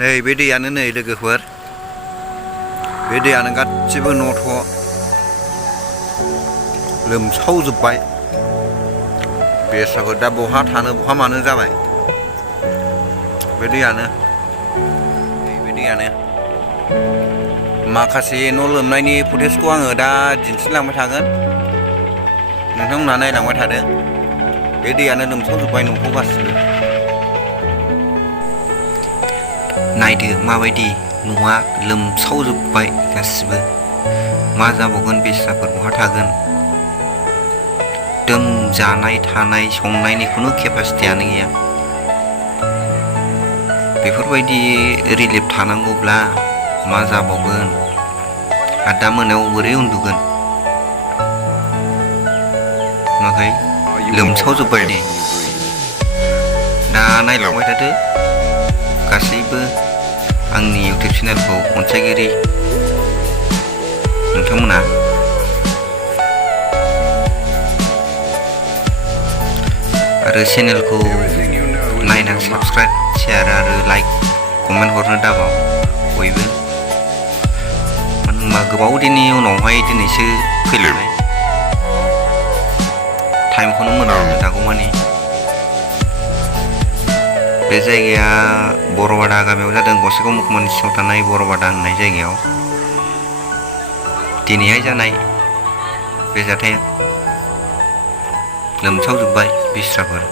नै बे दैयानो नै लोगोफोर बे दैयानो गासिबो न'थ' लोमसावजोब्बाय बेस्राफोर दा बहा थानो बहा मानो जाबाय बे दैयानो माखासे न' लोमनायनि फुटेजखौ आङो दा दिन्थिलांबाय थागोन नोंथांमोनहा नायलांबाय थादो बे दैयानो लोमसावजोब्बाय न'खौ गासिबो नायदो माबायदि न'आ लोमसावजोब्बाय गासिबो मा जाबावगोन बेस्राफोर बहा थागोन एकदम जानाय थानाय संनायनि खुनु केपासिटियानो गैया बेफोरबायदि रिलिफ थानांगौब्ला मा जाबावगोन आरो दा मोनायाव बोरै उन्दुगोन नुवाखै लोमसावजोब्बाय नै दा नायलांबाय थादो गासैबो आंनि इउटिउब चेनेलखौ अनसायगिरि नोंथांमोना आरो चेनेलखौ नायनानै साबस्क्राइब शेयार आरो लाइक कमेन्ट हरनो दाबाव बयबो मानो होनबा गोबाव दिननि उनावहाय दिनैसो फैलायबाय टाइमखौनो मोनाखै दागौमानि बे जायगाया बरबादा गामियाव जादों गसाइगाव महकुमानि सिङाव थानाय बरबादा होननाय जायगायाव दिनैहाय जानाय बे जाथाया लोमसावजोब्बाय बिस्राफोर